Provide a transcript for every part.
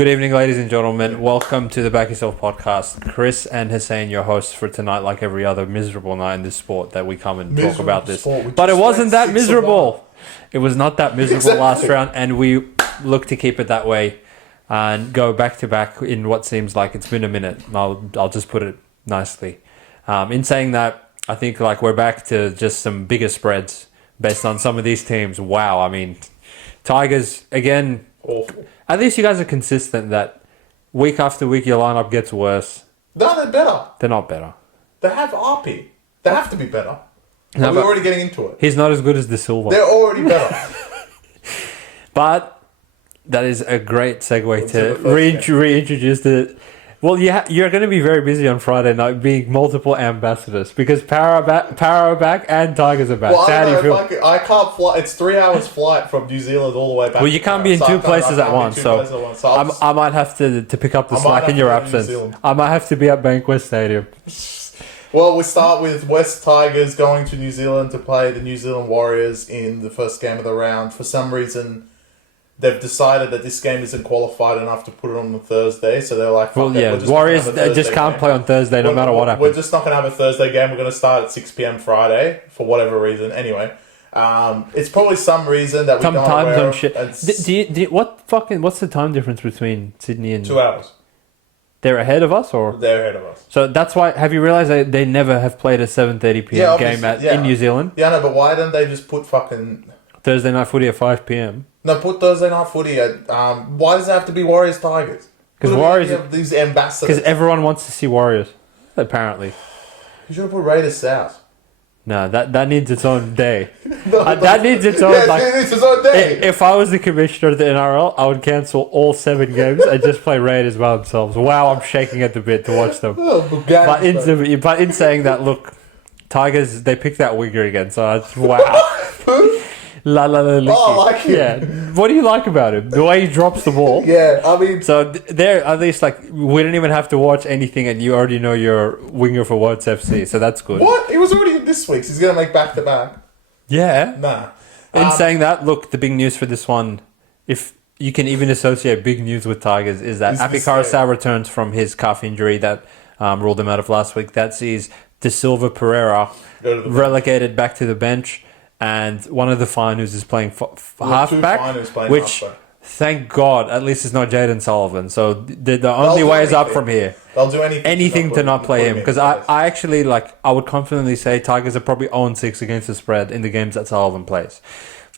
Good evening, ladies and gentlemen. Welcome to the BackYourself Podcast. Chris and Hussein, your hosts for tonight, like every other miserable night in this sport that we come and talk about this. But it wasn't that miserable. It was not that miserable last round, and we look to keep it that way and go back to back in what seems like it's been a minute. I'll just put it nicely. In saying that, I think like we're back to just some bigger spreads based on some of these teams. Wow, I mean, Tigers again. Awful. At least you guys are consistent that week after week your lineup gets worse. No, they're better. They're not better. They have RP. They have to be better. No, we're already getting into it. He's not as good as the Silver. They're already better. But that is a great segue to reintroduce the... Well, you're going to be very busy on Friday night being multiple ambassadors because Power are back and Tigers are back. Well, So how do you feel? I can't fly. It's 3 hours flight from New Zealand all the way back. Well, you can't be in two places at once. So I might have to pick up the slack in your absence. I might have to be at Bankwest Stadium. Well, we start with West Tigers going to New Zealand to play the New Zealand Warriors in the first game of the round. For some reason, they've decided that this game isn't qualified enough to put it on the Thursday, so they're like, well, yeah, Warriors just can't play on Thursday no matter what happens. We're just not going to have a Thursday game. We're going to start at 6 p.m. Friday for whatever reason. Anyway, it's probably some reason that we don't time zone shit. What's the time difference between Sydney and 2 hours? They're ahead of us, or they're ahead of us. So that's why. Have you realised they never have played a 7:30 p.m. game in New Zealand? Yeah, no, but why don't they just put fucking Thursday night footy at 5 p.m. No, put Thursday night footy at. Why does it have to be Warriors Tigers? Because Warriors have these ambassadors. Because everyone wants to see Warriors. Apparently, you should have put Raiders South. No, that needs its own day. That needs its own. It needs its own day. If I was the commissioner of the NRL, I would cancel all 7 games and just play Raiders by themselves. Wow, I'm shaking at the bit to watch them. But in saying that, look, Tigers, they picked that winger again, so it's wow. La la la. Oh, I like him. Yeah. What do you like about him? The way he drops the ball. Yeah, I mean. So there, at least like we don't even have to watch anything, and you already know your winger for Words FC. So that's good. What? He was already in this week's. He's gonna make back to back. Yeah. Nah. In saying that, look, the big news for this one, if you can even associate big news with Tigers, is that Api Carousel returns from his calf injury that ruled him out of last week. That sees De Silva Pereira relegated back to the bench. And one of the finals is playing halfback, which, thank God, at least it's not Jaden Sullivan. So the only way is up from here. They'll do anything to not play him. Because I actually, I would confidently say Tigers are probably 0-6 against the spread in the games that Sullivan plays.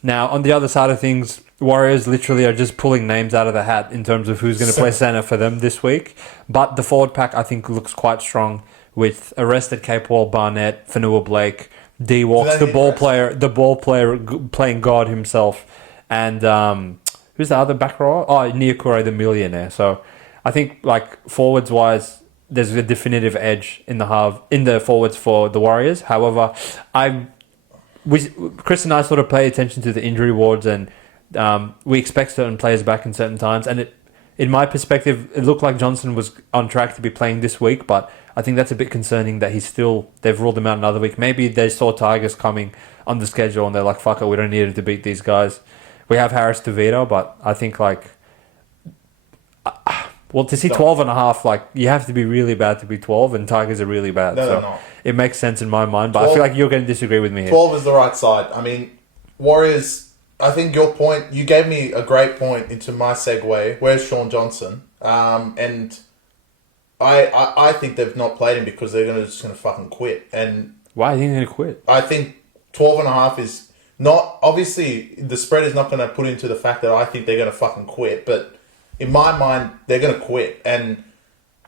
Now, on the other side of things, Warriors literally are just pulling names out of the hat in terms of who's going to play center for them this week. But the forward pack, I think, looks quite strong with arrested Capewell, Barnett, Fanua Blake, D-Walks, the ball player playing God himself, and who's the other back rower? Oh, Niokore, the millionaire. So I think like forwards wise, there's a definitive edge in the forwards for the Warriors. However, Chris and I sort of pay attention to the injury wards, and we expect certain players back in certain times. And in my perspective, it looked like Johnson was on track to be playing this week, but I think that's a bit concerning that they've ruled him out another week. Maybe they saw Tigers coming on the schedule and they're like, fuck it, we don't need to beat these guys. We have Harris DeVito, but I think to see 12.5, you have to be really bad to be 12, and Tigers are really bad. No. It makes sense in my mind, but 12, I feel like you're going to disagree with me here. 12 is the right side. I mean, Warriors, I think your point, you gave me a great point into my segue. Where's Sean Johnson? And I think they've not played him because they're just going to fucking quit. And why are they going to quit? I think 12.5 is not... Obviously, the spread is not going to put into the fact that I think they're going to fucking quit. But in my mind, they're going to quit. And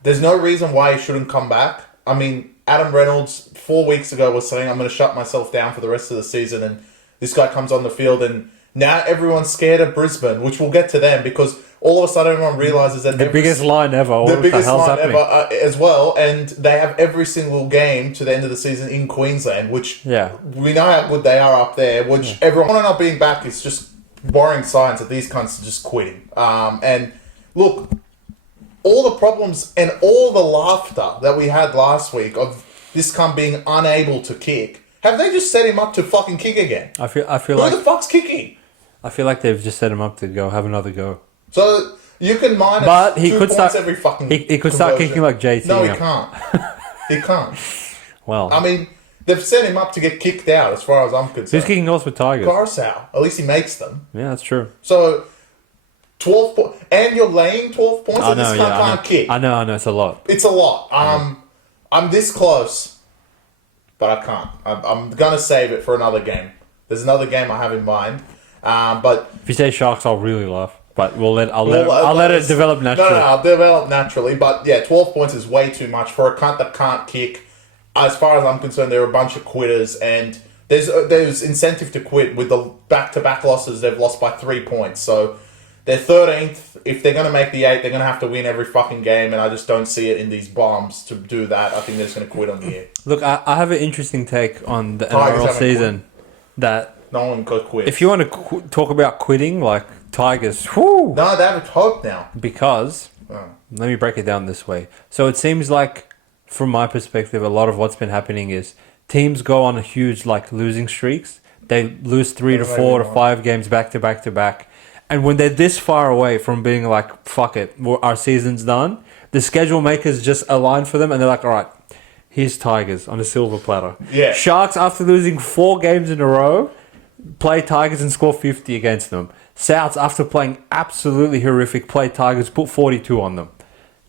there's no reason why he shouldn't come back. I mean, Adam Reynolds 4 weeks ago was saying, I'm going to shut myself down for the rest of the season. And this guy comes on the field and now everyone's scared of Brisbane, which we'll get to them because... All of a sudden, everyone realizes that the biggest line ever. The biggest line ever as well, and they have every single game to the end of the season in Queensland, which we know how good they are up there. Which everyone not being back is just boring signs that these cunts are just quitting. And look, all the problems and all the laughter that we had last week of this cunt being unable to kick, have they just set him up to fucking kick again? I feel who the fuck's kicking? I feel like they've just set him up to have another go. So You can minus But he 2 could points start every fucking he could start conversion. kicking like JT. No, he now. can't. He can't. Well, I mean, they've set him up to get kicked out, as far as I'm concerned. who's kicking goals with Tigers? Coruscant. At least he makes them. Yeah, that's true. So, 12 points. And you're laying 12 points, and this guy can't kick. I know, it's a lot. It's a lot. I'm this close, but I can't. I'm going to save it for another game. There's another game I have in mind. But If you say Sharks, I'll really laugh. But I'll let it develop naturally. No, I'll develop naturally. But yeah, 12 points is way too much for a cunt that can't kick. As far as I'm concerned, they're a bunch of quitters, and there's incentive to quit with the back-to-back losses. They've lost by 3 points, so they're 13th. If they're going to make the 8, they're going to have to win every fucking game, and I just don't see it in these bombs to do that. I think they're just going to quit on the year. Look, I have an interesting take on the Tigers NRL haven't season. That No one could quit. if you want to talk about quitting, like Tigers, whoo, No, they have hope now. because let me break it down this way. So it seems like, from my perspective, a lot of what's been happening is teams go on a huge like losing streaks. They lose 3 to 4 to 5 games back to back to back. And when they're this far away from being like, fuck it, our season's done, the schedule makers just align for them and they're like, all right, here's Tigers on a silver platter. Yeah. Sharks, after losing 4 games in a row, play Tigers and score 50 against them. Souths, after playing absolutely horrific, play Tigers, put 42 on them.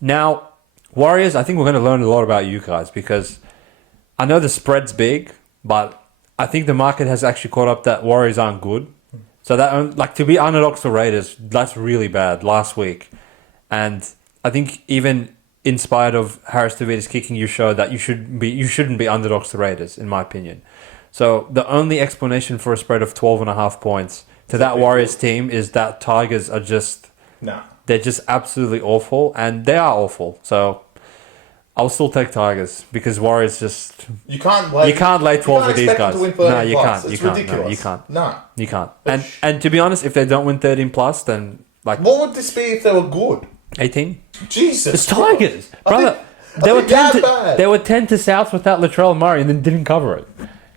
Now, Warriors, I think we're going to learn a lot about you guys because I know the spread's big, but I think the market has actually caught up that Warriors aren't good. So that, like, to be underdogs to Raiders, that's really bad last week. And I think even in spite of Harris Davidas kicking, you showed that you shouldn't be underdogs to Raiders, in my opinion. So the only explanation for a spread of 12.5 points to that Warriors team is that Tigers are just... No. They're just absolutely awful, and they are awful. So I'll still take Tigers because Warriors just... You can't lay 12 with these guys. No, you can't. It's You can't. ridiculous. No, you can't. No. You can't. And to be honest, if they don't win 13 plus, then like What would this be if they were good? 18. Jesus. It's Tigers, I brother. think they Were 10 to South without Latrell Murray and then didn't cover it.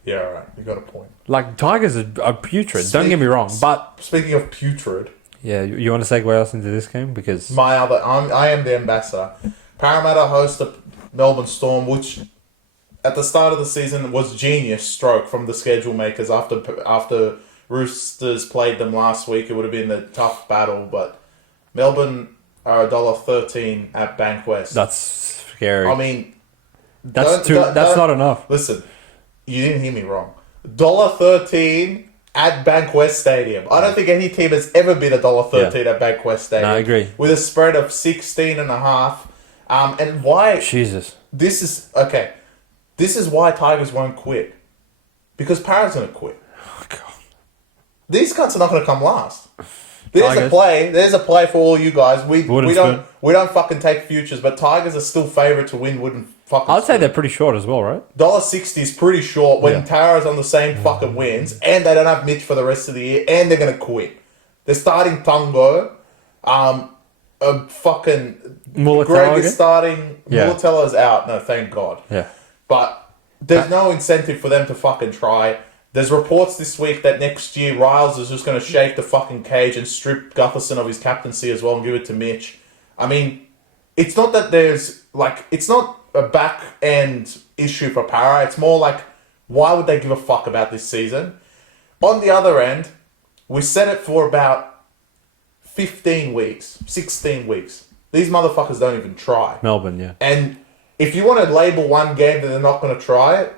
Yeah, alright. You got a point. Like Tigers are putrid. Don't get me wrong, but Speaking of putrid, yeah, you want to segue us into this game because I am the ambassador. Parramatta host the Melbourne Storm, which at the start of the season was genius stroke from the schedule makers. After Roosters played them last week, it would have been a tough battle, but Melbourne are $1.13 at Bankwest. that's scary. I mean, That's not enough. Listen, you didn't hear me wrong. $1.13 at Bankwest Stadium. I don't think any team has ever been $1.13 at Bankwest Stadium. No, I agree. With a spread of 16.5. And why... Jesus. This is why Tigers won't quit. Because Parra's going to quit. Oh, God. These cunts are not going to come last. There's Tigers. a play for all you guys. We Wooden don't fucking take futures, but Tigers are still favourite to win wooden fucking I'd say spoon. they're pretty short as well, right? $1.60 is pretty short when Tara's on the same fucking wins, and they don't have Mitch for the rest of the year, and they're gonna quit. They're starting Tungo, fucking Mulatalo Greg again? is starting. Yeah. Mulatalo's out. No, thank God. Yeah. But there's no incentive for them to fucking try. There's reports this week that next year Riles is just going to shake the fucking cage and strip Gutherson of his captaincy as well and give it to Mitch. I mean, it's not that it's not a back end issue for Para. It's more like, why would they give a fuck about this season? On the other end, we said it for about 15 weeks, 16 weeks. These motherfuckers don't even try. Melbourne, yeah. And if you want to label one game that they're not going to try it,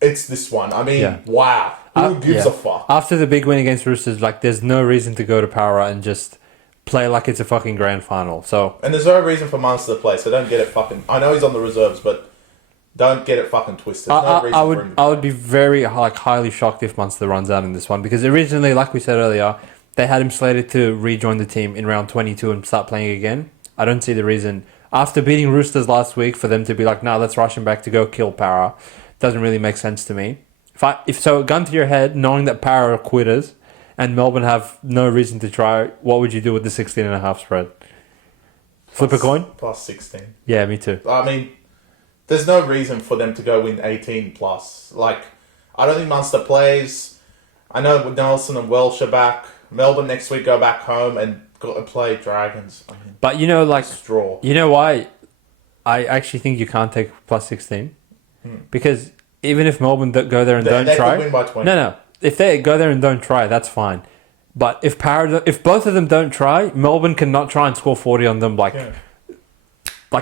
it's this one. I mean, wow. Who gives a fuck? After the big win against Roosters, like, there's no reason to go to Para and just play like it's a fucking grand final. So, and there's no reason for Munster to play, so don't get it fucking... I know he's on the reserves, but don't get it fucking twisted. There's no reason for him to I would be very highly shocked if Munster runs out in this one, because originally, like we said earlier, they had him slated to rejoin the team in round 22 and start playing again. I don't see the reason, after beating Roosters last week, for them to be like, no, let's rush him back to go kill Para. Doesn't really make sense to me. If so, gun to your head, knowing that Para are quitters and Melbourne have no reason to try, what would you do with the 16.5 spread? Flip a coin? Plus 16. Yeah, me too. I mean, there's no reason for them to go win 18 plus. Like, I don't think Munster plays. I know Nelson and Welsh are back. Melbourne next week go back home, and got to play Dragons. I mean, But you know, like, draw. you know why I actually think you can't take plus 16? Because even if Melbourne go there and don't they try, could win by 20. no, if they go there and don't try, that's fine. But if both of them don't try, Melbourne cannot try and score 40 on them like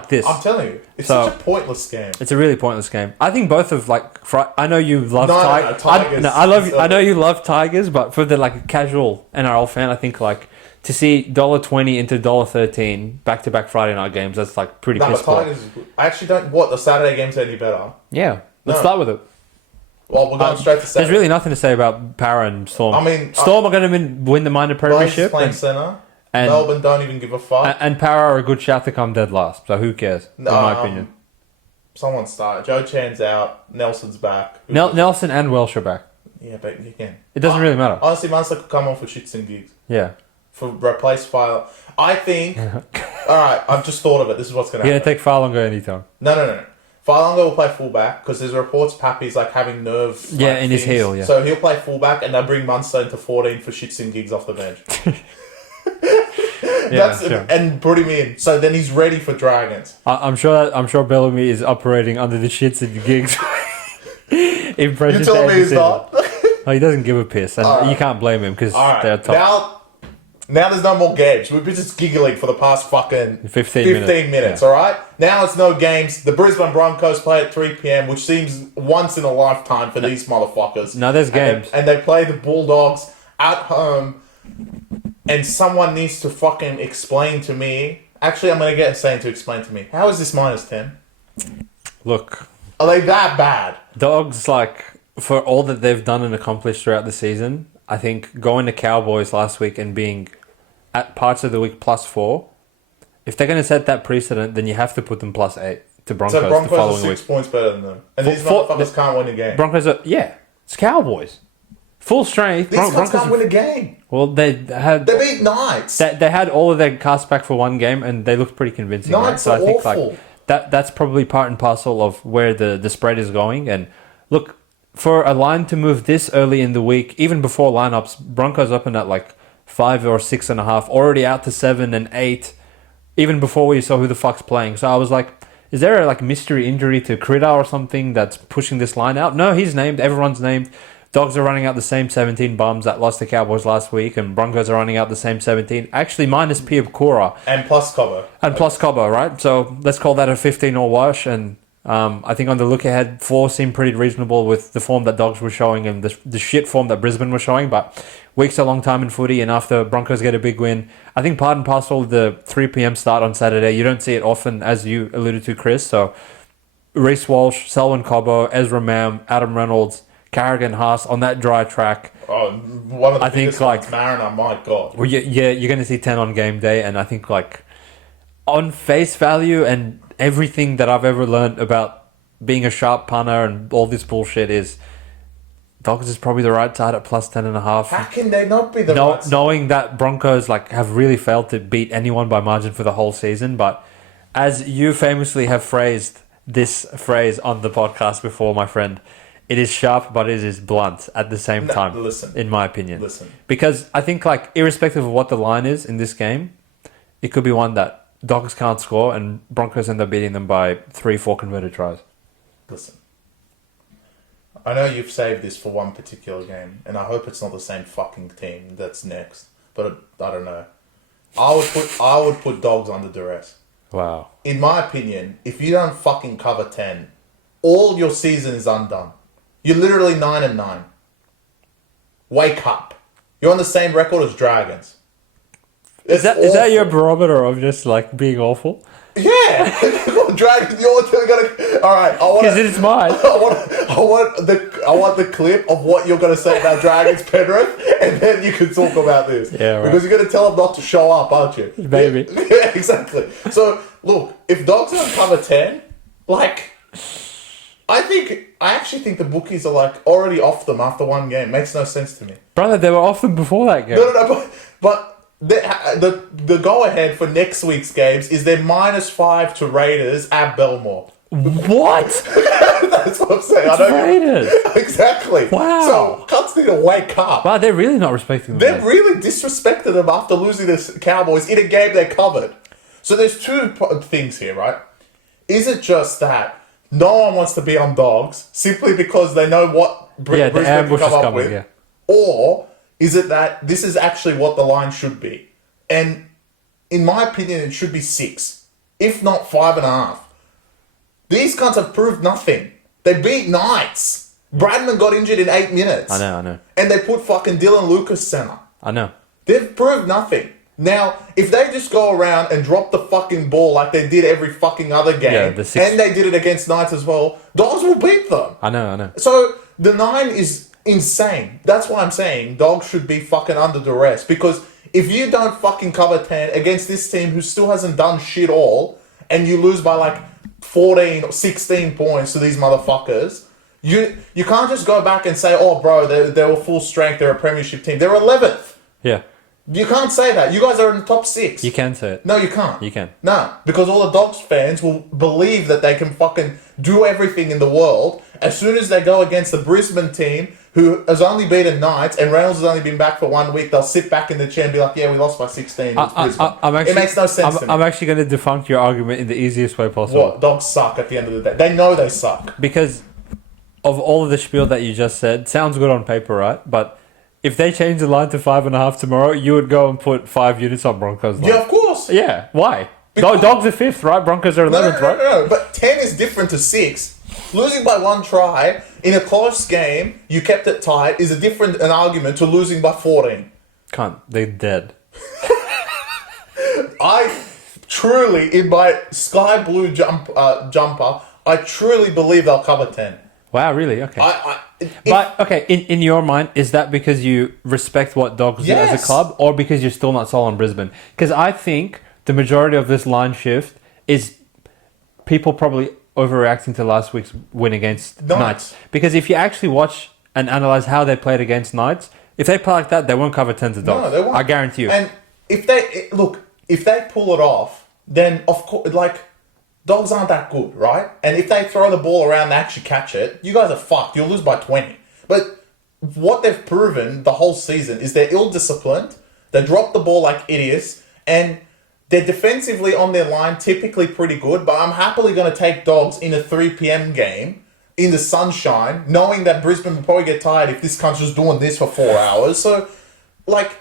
this. I'm telling you, it's such a pointless game. It's a really pointless game. I think both of I know you love Tigers. I know you love Tigers, but for the like casual NRL fan, I think like to see $1.20 into $1.13 back-to-back Friday night games, that's like pretty piss poor. Tigers. I actually don't. What the Saturday games are any better? Yeah, let's start with it. Well, we're going straight to Saturday. There's really nothing to say about Para and Storm. I mean, Storm are going to win the minor premiership. Playing centre. And Melbourne don't even give a fuck. And Para are a good shout to come dead last. So who cares? In my opinion. Someone start. Joe Chan's out. Nelson's back. Nelson and Welsh are back. Yeah, but again, it doesn't really matter. Honestly, Munster could come on for shits and gigs. Yeah. For replace File. I think. Alright, I've just thought of it. This is what's going to happen. Yeah, take Farlongo anytime. No. Farlongo will play fullback because there's reports Pappy's like having nerve. In his heel, yeah. So he'll play fullback and they'll bring Munster into 14 for shits and gigs off the bench. Sure. And put him in. So then he's ready for Dragons. I'm sure Bellamy is operating under the shits and gigs. You're telling me he's not? Oh, he doesn't give a piss, and you can't blame him because they're top. Now there's no more games. We've been just giggling for the past fucking 15 minutes, yeah. Alright? Now it's no games. The Brisbane Broncos play at 3 p.m, which seems once in a lifetime for these motherfuckers. No, there's games. And they play the Bulldogs at home, and someone needs to fucking explain to me. Actually, I'm going to get Hussein to explain to me. How is this minus 10? Look. Are they that bad? Dogs, like, for all that they've done and accomplished throughout the season, I think going to Cowboys last week and being at parts of the week +4, if they're going to set that precedent, then you have to put them +8 to Broncos, so Broncos the following are week. 6 points better than them. And these motherfuckers can't win a game. Broncos are, it's Cowboys. Full strength. These guys can't win a game. Well, they beat Knights. They had all of their cast back for one game, and they looked pretty convincing. Knights are awful. That's probably part and parcel of where the spread is going. And look, for a line to move this early in the week, even before lineups, Broncos opened at like 5 or 6.5, already out to 7 and 8, even before we saw who the fuck's playing. So I was like, is there a like mystery injury to Critter or something that's pushing this line out? No, he's named. Everyone's named. Dogs are running out the same 17 bums that lost the Cowboys last week, and Broncos are running out the same 17. Actually, minus Piabkora. And plus Cobbo. Right? So let's call that a 15-all wash. And I think on the look ahead, 4 seemed pretty reasonable with the form that Dogs were showing and the shit form that Brisbane was showing. But week's a long time in footy, and after Broncos get a big win, I think part and parcel of the 3 p.m. start on Saturday, you don't see it often, as you alluded to, Chris. So Reece Walsh, Selwyn Cobbo, Ezra Mam, Adam Reynolds, Carrigan Haas on that dry track. Oh, one of the biggest ones, Mariner, my God. Well, you're going to see 10 on game day, and I think like on face value and everything that I've ever learned about being a sharp punter and all this bullshit is Dogs is probably the right side at plus 10.5. How can they not be the right side? Knowing that Broncos like have really failed to beat anyone by margin for the whole season, but as you famously have phrased this phrase on the podcast before, my friend, it is sharp, but it is blunt at the same time. Listen, in my opinion. Listen, because I think like irrespective of what the line is in this game, it could be one that Dogs can't score and Broncos end up beating them by 3-4 converted tries. Listen, I know you've saved this for one particular game, and I hope it's not the same fucking team that's next. But I don't know. I would put Dogs under duress. Wow. In my opinion, if you don't fucking cover 10, all your season is undone. You're literally 9-9. Wake up. You're on the same record as Dragons. Is that your barometer of just like being awful? Yeah. Dragons, you're gonna. All right. Because it's mine. I want the clip of what you're gonna say about Dragons, Penrith, and then you can talk about this. Yeah, right. Because you're gonna tell them not to show up, aren't you? Maybe. Yeah, exactly. So look, if Dogs don't cover 10, like. I actually think the bookies are like already off them after one game. Makes no sense to me. Brother, they were off them before that game. No, but the go ahead for next week's games is they're -5 to Raiders at Belmore. What? That's what I'm saying. It's I know. Raiders. Exactly. Wow. So cunts need to wake up. Wow, they're really not respecting them. They've really disrespected them after losing the Cowboys in a game they covered. So there's two things here, right? Is it just that no one wants to be on Dogs simply because they know what Brisbane the can ambush come is up coming, with? yeah. Or is it that this is actually what the line should be? And in my opinion, it should be 6, if not 5.5. These cunts have proved nothing. They beat Knights. Bradman got injured in 8 minutes. I know. And they put fucking Dylan Lucas center. I know. They've proved nothing. Now, if they just go around and drop the fucking ball like they did every fucking other game, and they did it against Knights as well, Dogs will beat them. I know. So, the 9 is insane. That's why I'm saying Dogs should be fucking under duress. Because if you don't fucking cover 10 against this team who still hasn't done shit all, and you lose by like 14 or 16 points to these motherfuckers, you can't just go back and say, oh, bro, they were full strength, they're a premiership team. They're 11th. Yeah. You can't say that. You guys are in the top 6. You can say it. No, you can't. You can. No, because all the Dogs fans will believe that they can fucking do everything in the world. As soon as they go against the Brisbane team, who has only beaten Knights, and Reynolds has only been back for 1 week, they'll sit back in the chair and be like, yeah, we lost by 16. It's Brisbane. It makes no sense to me. I'm actually going to debunk your argument in the easiest way possible. What? Dogs suck at the end of the day. They know they suck. Because of all of the spiel that you just said, sounds good on paper, right? But if they change the line to 5.5 tomorrow, you would go and put 5 units on Broncos line. Yeah, of course. Yeah, why? Dogs are 5th, right? Broncos are 11th, right? No. But 10 is different to 6. Losing by 1 try in a close game, you kept it tight, is an argument to losing by 14. Can't. They're dead. I truly, in my sky blue jumper, I truly believe they'll cover 10. Wow, really? Okay. But, okay, in your mind, is that because you respect what Dogs do as a club, or because you're still not sold on Brisbane? Because I think the majority of this line shift is people probably overreacting to last week's win against Knights. Because if you actually watch and analyse how they played against Knights, if they play like that, they won't cover 10 to Dogs. No, they won't. I guarantee you. And if they pull it off, then of course, like, Dogs aren't that good, right? And if they throw the ball around and actually catch it, you guys are fucked. You'll lose by 20. But what they've proven the whole season is they're ill-disciplined, they drop the ball like idiots, and they're defensively on their line typically pretty good, but I'm happily going to take Dogs in a 3 p.m. game in the sunshine, knowing that Brisbane will probably get tired if this country's doing this for 4 hours. So, like,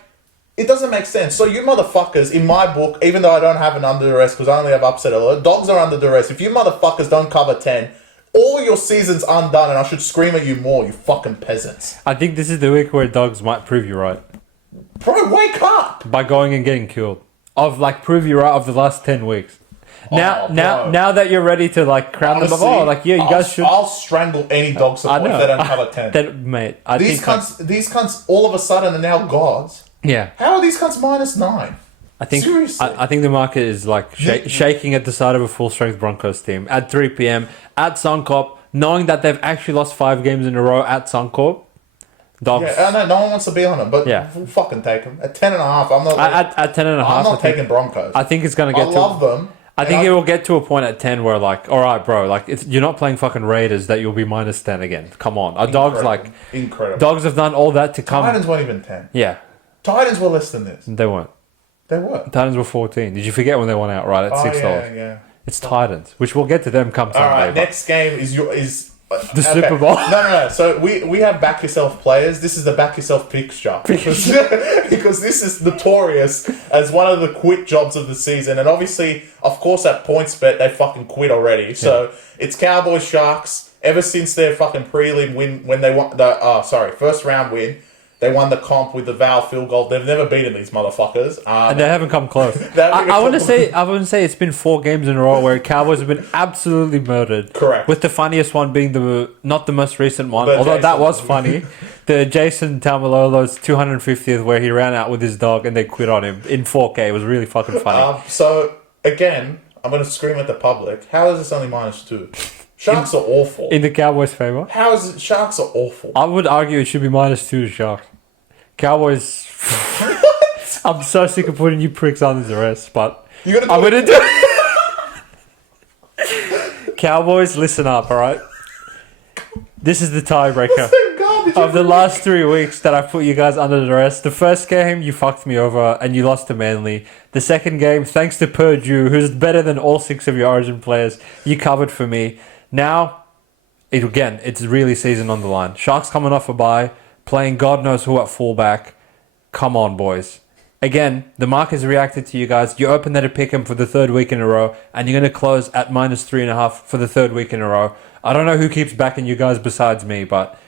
it doesn't make sense. So you motherfuckers, in my book, even though I don't have an under duress because I only have upset alert, Dogs are under duress. If you motherfuckers don't cover 10, all your season's undone and I should scream at you more, you fucking peasants. I think this is the week where Dogs might prove you right. Bro, wake up! By going and getting killed. Prove you right of the last 10 weeks. Now that you're ready to crown them up, you guys should. I'll strangle any Dog support if they don't cover 10. These cunts all of a sudden are now gods. Yeah. How are these cunts -9? I think Seriously. I think the market is shaking at the side of a full strength Broncos team at 3 p.m. at Suncorp, knowing that they've actually lost 5 games in a row at Suncorp. Dogs. Yeah, I know no one wants to be on them, but we'll fucking take them at 10.5. I'm not at 10.5. I'm not taking Broncos. I think it's gonna get. I love them. I think it will get to a point at 10 where all right, bro, you're not playing fucking Raiders that you'll be -10 again. Come on, Dogs incredible. Dogs have done all that to come. Titans weren't even 10. Yeah. Titans were less than this. They weren't. They were. Titans were 14. Did you forget when they won outright at $6? Yeah. It's Titans, which we'll get to them come Sunday. All right, next game is the Super Bowl. No. So we have back yourself players. This is the back yourself fixture because this is notorious as one of the quit jobs of the season. And obviously, of course, at PointsBet they fucking quit already. So it's Cowboys Sharks. Ever since their fucking prelim win when they won first round win. They won the comp with the Val field goal. They've never beaten these motherfuckers. And they haven't come close. I want to say it's been 4 games in a row where Cowboys have been absolutely murdered. Correct. With the funniest one being not the most recent one, although that was funny. The Jason Taumalolo's 250th where he ran out with his dog and they quit on him in 4K. It was really fucking funny. So, again, I'm going to scream at the public. How is this only -2? Sharks are awful. In the Cowboys' favour? How is it? Sharks are awful. I would argue it should be -2 to Sharks. Cowboys. I'm so sick of putting you pricks under duress, but I'm going to do it. Cowboys, listen up, all right? This is the tiebreaker Thank God, of the last 3 weeks that I put you guys under duress. The first game, you fucked me over and you lost to Manly. The second game, thanks to Purdue, who's better than all 6 of your Origin players, you covered for me. Now, it's really season on the line. Sharks coming off a bye, playing God knows who at fullback. Come on, boys. Again, the market's reacted to you guys. You opened at a pick'em for the 3rd week in a row, and you're going to close at -3.5 for the 3rd week in a row. I don't know who keeps backing you guys besides me, but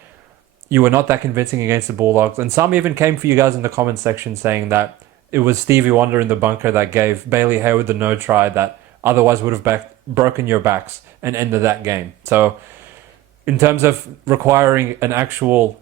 you were not that convincing against the Bulldogs. And some even came for you guys in the comments section saying that it was Stevie Wonder in the bunker that gave Bailey Hayward the no try that otherwise would have broken your backs and ended that game. So, in terms of requiring an actual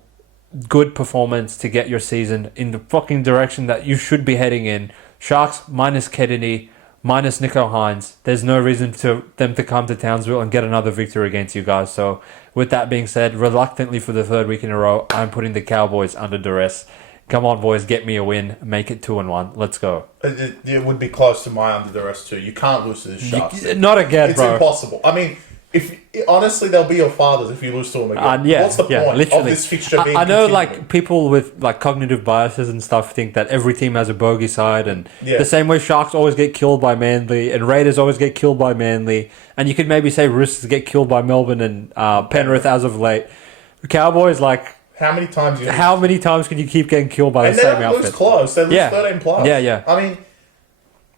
good performance to get your season in the fucking direction that you should be heading in, Sharks minus Kennedy, minus Nico Hines, there's no reason to them to come to Townsville and get another victory against you guys. So, with that being said, reluctantly for the 3rd week in a row, I'm putting the Cowboys under duress. Come on, boys, get me a win. Make it 2-1. Let's go. It would be close to my under duress too. You can't lose to the Sharks. Not again, bro. It's impossible. I mean, honestly, they'll be your fathers if you lose to them again. What's the point literally. of this fixture being I know, continuing? people with cognitive biases and stuff think that every team has a bogey side, and the same way Sharks always get killed by Manly, and Raiders always get killed by Manly, and you could maybe say Roosters get killed by Melbourne and Penrith as of late. The Cowboys, how many times? How many times can you keep getting killed by the same outfit? And they don't lose close. They lose 13 plus. Yeah. I mean,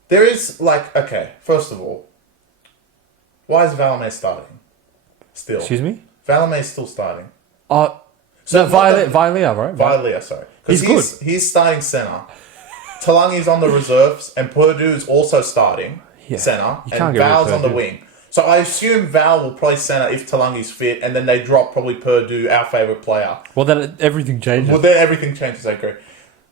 there is okay. First of all, why is Valemei starting? Still. Excuse me? Valemei's still starting. No, Vailea, right? Vailea, sorry. He's good. He's starting centre. Talangi's on the reserves, and Purdue is also starting centre, and Val's on the wing. So I assume Val will play centre if Talangi's fit, and then they drop probably Purdue, our favourite player. Well, then everything changes. I agree.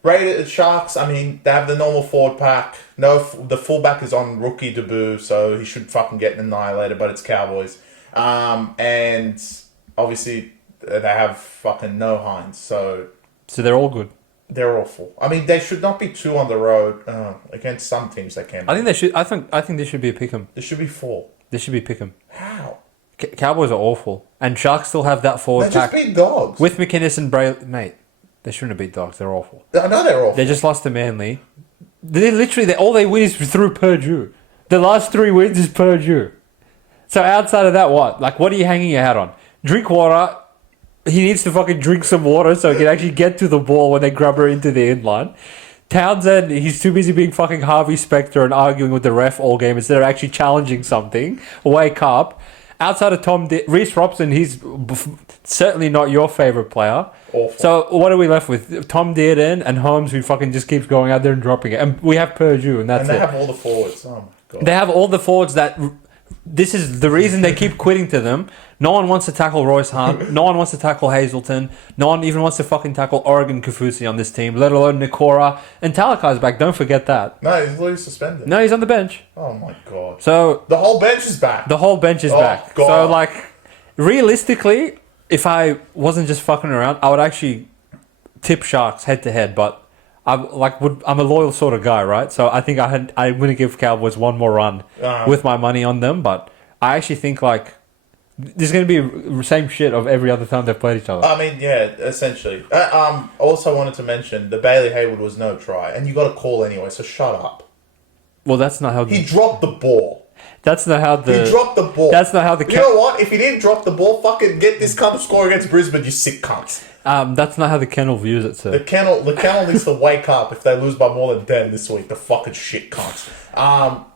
Raiders, Sharks, I mean, they have the normal forward pack. No, the fullback is on rookie debut, so he should fucking get annihilated, but it's Cowboys. And obviously they have fucking no Hines, so they're all good. They're awful. I mean, they should not be 2 on the road against some teams. They can. I think they should. I think they should be a pick'em. There should be 4. They should be pick'em. How? Cowboys are awful, and Sharks still have that forward pack. They just beat Dogs with McInnes and Brayley. Mate, they shouldn't have beat Dogs. They're awful. I know they're awful. They just lost to Manly. They literally all they win is through Purdue. The last 3 wins is Purdue. So outside of that, what? What are you hanging your hat on? Drink water. He needs to fucking drink some water so he can actually get to the ball when they grab her into the inline. Townsend, he's too busy being fucking Harvey Specter and arguing with the ref all game instead of actually challenging something. Wake up. Outside of Reece Robson, he's certainly not your favourite player. Awful. So what are we left with? Tom Dearden and Holmes, who fucking just keeps going out there and dropping it. And we have Purdue, and that's it. And they have all the forwards. Oh, my God. They have all the forwards that... This is the reason they keep quitting to them. No one wants to tackle Royce Hunt. No one wants to tackle Hazleton. No one even wants to fucking tackle Oregon Kaufusi on this team, let alone Nikora. And Talakai's back. Don't forget that. No, he's literally suspended. No, he's on the bench. Oh, my God. So the whole bench is back. The whole bench is back. God. So, realistically, if I wasn't just fucking around, I would actually tip Sharks head-to-head, but I'm a loyal sort of guy, right? So I think I'm going to give Cowboys one more run with my money on them. But I actually think there's going to be the same shit of every other time they've played each other. I mean, yeah, essentially. Also wanted to mention the Bailey Hayward was no try, and you got a call anyway. So shut up. Well, that's not how he dropped the ball. That's not how he dropped the ball. That's not how You know what? If he didn't drop the ball, fucking get this cunt score against Brisbane, you sick cunts. That's not how the kennel views it, sir. The kennel needs to wake up if they lose by more than 10 this week. The fucking shit cunts.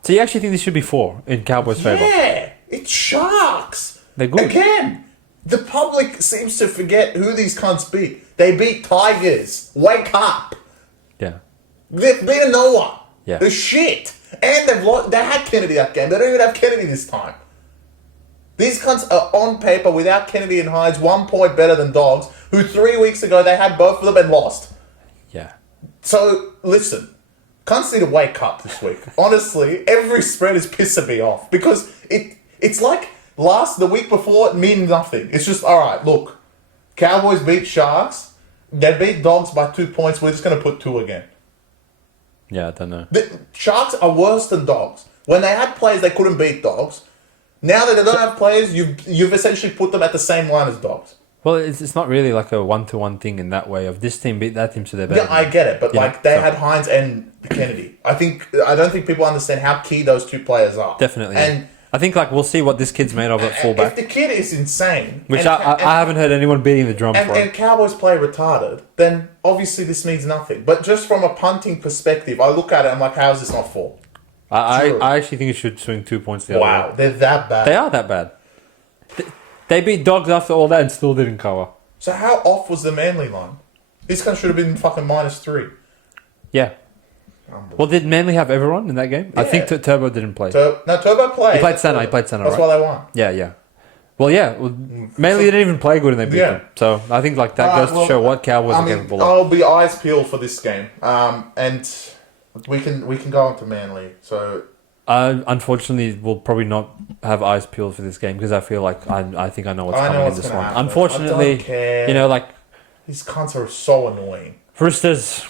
So you actually think this should be 4 in Cowboys' favour? Yeah, it's Sharks. They're good. Again, the public seems to forget who these cunts beat. They beat Tigers. Wake up. Yeah. They've beaten no one. Yeah. They're shit. And they had Kennedy that game. They don't even have Kennedy this time. These cunts are on paper without Kennedy and Hines 1 point better than Dogs, who 3 weeks ago they had both of them and lost. Yeah. So, listen. Cunts need to wake up this week. Honestly, every spread is pissing me off. Because it's like the week before, it means nothing. It's just, alright, look. Cowboys beat Sharks. They beat Dogs by 2 points. We're just going to put 2 again. Yeah, I don't know. The Sharks are worse than Dogs. When they had plays, they couldn't beat Dogs. Now that they don't have players, you've essentially put them at the same line as Dogs. Well, it's not really like a one-to-one thing in that way of this team beat that team, so they're better. Yeah, I get it, but they had Hines and Kennedy. I don't think people understand how key those two players are. Definitely. And I think we'll see what this kid's made of at fullback. If the kid is insane, which I haven't heard anyone beating the drum for. And Cowboys play retarded, then obviously this means nothing. But just from a punting perspective, I look at it, I'm like, how is this not 4? I actually think it should swing 2 points the other way. Wow, they're that bad. They are that bad. They beat Dogs after all that and still didn't cover. So how off was the Manly line? This guy should have been fucking -3. Yeah. Well, did Manly have everyone in that game? Yeah. I think Turbo didn't play. Turbo played. He played center. That's why they won. Yeah. Well, Manly didn't even play good and they beat them. So I think that goes to show what Cowboys are capable of. I'll be eyes peeled for this game. And we can go on to Manly. So unfortunately, we'll probably not have eyes peeled for this game because I feel like I think I know what's coming in this one. Happen. Unfortunately, I don't care. These cunts are so annoying. Roosters.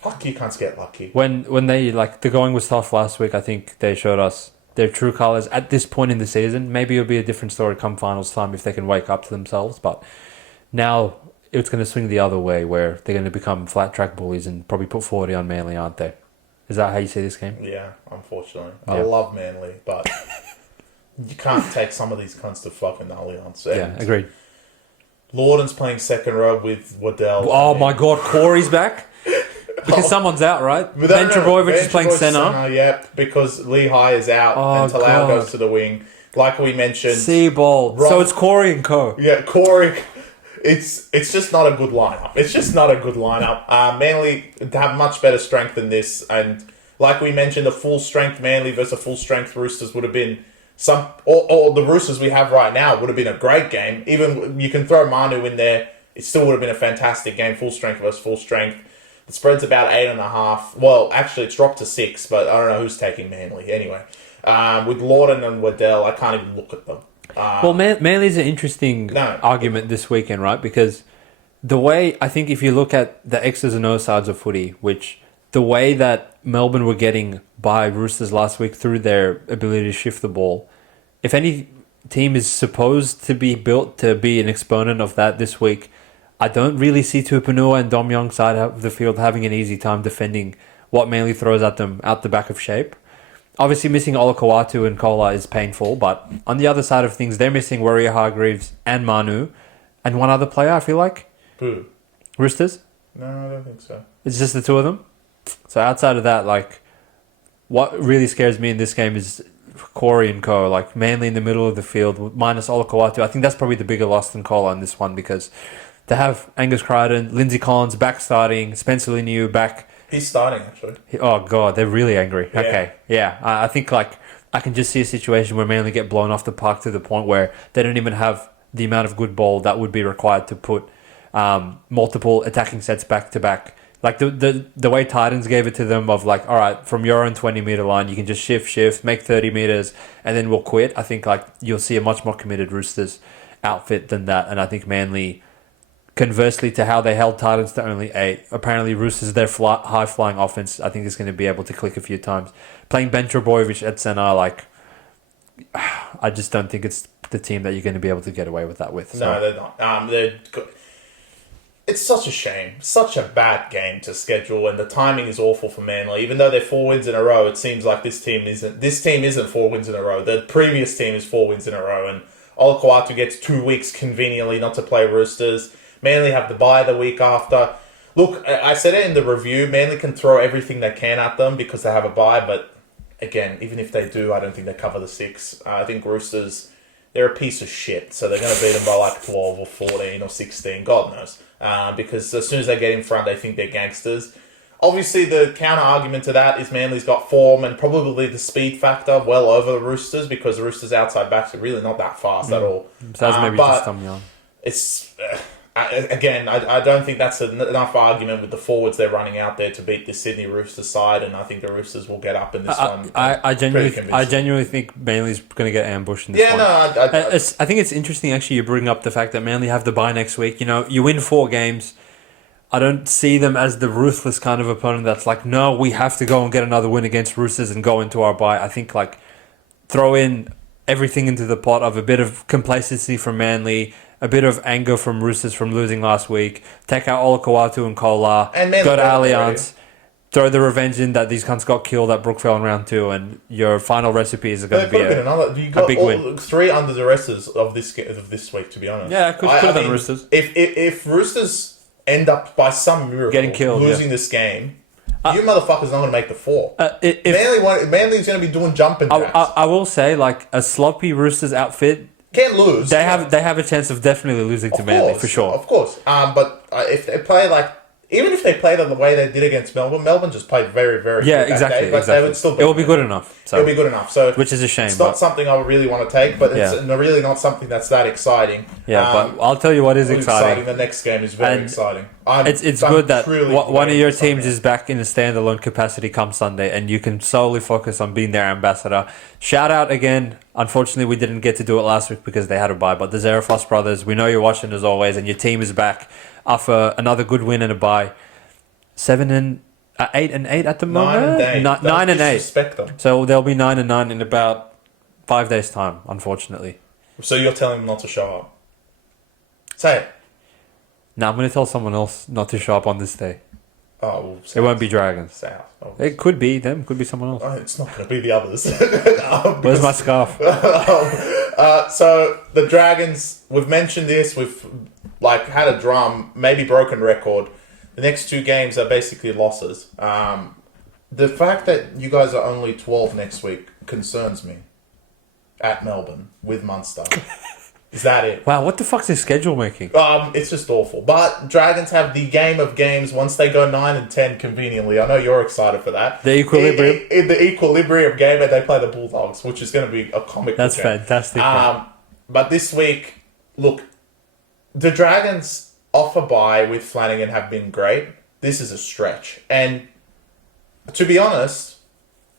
Fuck, you cunts get lucky. When they the going was tough last week, I think they showed us their true colours at this point in the season. Maybe it'll be a different story come finals time if they can wake up to themselves. But now it's going to swing the other way where they're going to become flat track bullies and probably put 40 on Manly, aren't they? Is that how you see this game? Yeah, unfortunately. Yeah. I love Manly, but you can't take some of these cunts to fucking Allianz. Yeah, agreed. Lawton's playing second row with Waddell. Oh my God, Corey's back? Because someone's out, right? Ben Trebojevic is playing centre. Yeah, because Lehigh is out and Talau goes to the wing. Like we mentioned. Seabold. So it's Corey and co. Yeah, Corey. It's just not a good lineup. It's just not a good lineup. Manly have much better strength than this. And like we mentioned, a full strength Manly versus a full strength Roosters would have been or the Roosters we have right now would have been a great game. Even you can throw Manu in there. It still would have been a fantastic game. Full strength versus full strength. The spread's about 8.5. Well, actually, it's dropped to 6, but I don't know who's taking Manly. Anyway, with Lawton and Waddell, I can't even look at them. Well, Manly's an interesting argument this weekend, right? Because the way, I think if you look at the X's and O's sides of footy, which the way that Melbourne were getting by Roosters last week through their ability to shift the ball, if any team is supposed to be built to be an exponent of that this week, I don't really see Tupanua and Dom Young's side of the field having an easy time defending what Manly throws at them out the back of shape. Obviously, missing Olakau'atu and Kola is painful, but on the other side of things, they're missing Warrior-Hargreaves and Manu, and one other player, I feel like. Who? Roosters? No, I don't think so. It's just the two of them? So outside of that, what really scares me in this game is Corey and co. Manly in the middle of the field, minus Olakau'atu. I think that's probably the bigger loss than Kola in this one, because they have Angus Crichton, Lindsay Collins back starting, Spencer Leniu back. He's starting, actually. Oh, God, they're really angry. Yeah. Okay, yeah. I think, I can just see a situation where Manly get blown off the park to the point where they don't even have the amount of good ball that would be required to put multiple attacking sets back to back. The way Titans gave it to them of all right, from your own 20-meter line, you can just shift, make 30 meters, and then we'll quit. I think, you'll see a much more committed Roosters outfit than that, and I think Manly... Conversely to how they held Titans to only 8, apparently Roosters, their high-flying offense, I think is going to be able to click a few times. Playing Ben Trebojevic at centre, I just don't think it's the team that you're going to be able to get away with that with. So. No, they're not. It's such a shame. Such a bad game to schedule, and the timing is awful for Manly. Even though they're 4 wins in a row, it seems like this team isn't 4 wins in a row. The previous team is 4 wins in a row, and Olakau'atu gets 2 weeks conveniently not to play Roosters. Manly have the bye the week after. Look, I said it in the review, Manly can throw everything they can at them because they have a bye, but again, even if they do, I don't think they cover the 6. I think Roosters, they're a piece of shit, so they're going to beat them by 12 or 14 or 16, God knows. Because as soon as they get in front, they think they're gangsters. Obviously, the counter-argument to that is Manly's got form and probably the speed factor well over the Roosters because the Roosters' outside backs are really not that fast at all. So that's maybe just Tom Young. It's... Again, I don't think that's enough argument with the forwards they're running out there to beat the Sydney Roosters side, and I think the Roosters will get up in this one. I genuinely think Manly's going to get ambushed in this one. I think it's interesting, actually, you bring up the fact that Manly have the bye next week. You win 4 games. I don't see them as the ruthless kind of opponent that's no, we have to go and get another win against Roosters and go into our bye. I think, throw in everything into the pot of a bit of complacency from Manly, a bit of anger from Roosters from losing last week, take out Olakawatu and Kolar, And Manly go to already. Allianz, throw the revenge in that these cunts got killed at Brookvale in round 2, and your final recipe is going to be you got big win. 3 under Duresses of this week, to be honest. Yeah, could have done Roosters. If Roosters end up by some miracle Getting killed, losing this game, you motherfuckers not going to make the 4. Manly's going to be doing jumping jacks. I will say, like, a sloppy Roosters outfit, Can lose. they have a chance of definitely losing to Manly, for sure. Of course. But if they play even if they played the way they did against Melbourne just played very, very good exactly, that day, but exactly. they would still it will be good enough. So. It'll be good enough. So which is a shame. It's not something I would really want to take, but it's really not something that's that exciting. Yeah, but I'll tell you what is exciting. The next game is very exciting. It's good that one of your teams is back in a standalone capacity come Sunday, and you can solely focus on being their ambassador. Shout out again. Unfortunately, we didn't get to do it last week because they had a bye, but the Zarefos brothers, we know you're watching as always, and your team is back after another good win and a bye. 8 and 8 at the moment. 9 and 8. So they'll be 9 and 9 in about 5 days' time. Unfortunately. So you're telling them not to show up? Say it. No, I'm going to tell someone else not to show up on this day. Oh, well, it won't be Dragons. South. Oh. It could be them. Could be someone else. Oh, it's not going to be the others. Where's my scarf? So the Dragons. We've mentioned this. We've had a drum, maybe broken record. The next 2 games are basically losses. The fact that you guys are only 12 next week concerns me. At Melbourne with Munster. Is that it? Wow, what the fuck's his schedule making? It's just awful. But Dragons have the game of games once they go 9 and 10 conveniently. I know you're excited for that. The equilibrium. In the equilibrium game, and they play the Bulldogs, which is going to be a comic. That's fantastic. But this week, look, the Dragons off a bye with Flanagan have been great. This is a stretch. And to be honest,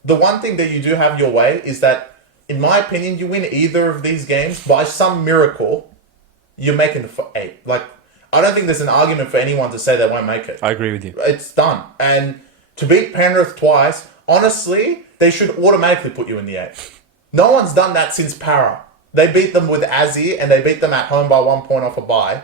the one thing that you do have your way is that, in my opinion, you win either of these games, by some miracle, you're making the 8. I don't think there's an argument for anyone to say they won't make it. I agree with you. It's done. And to beat Penrith twice, honestly, they should automatically put you in the 8. No one's done that since Para. They beat them with Azzy, and they beat them at home by 1 point off a bye.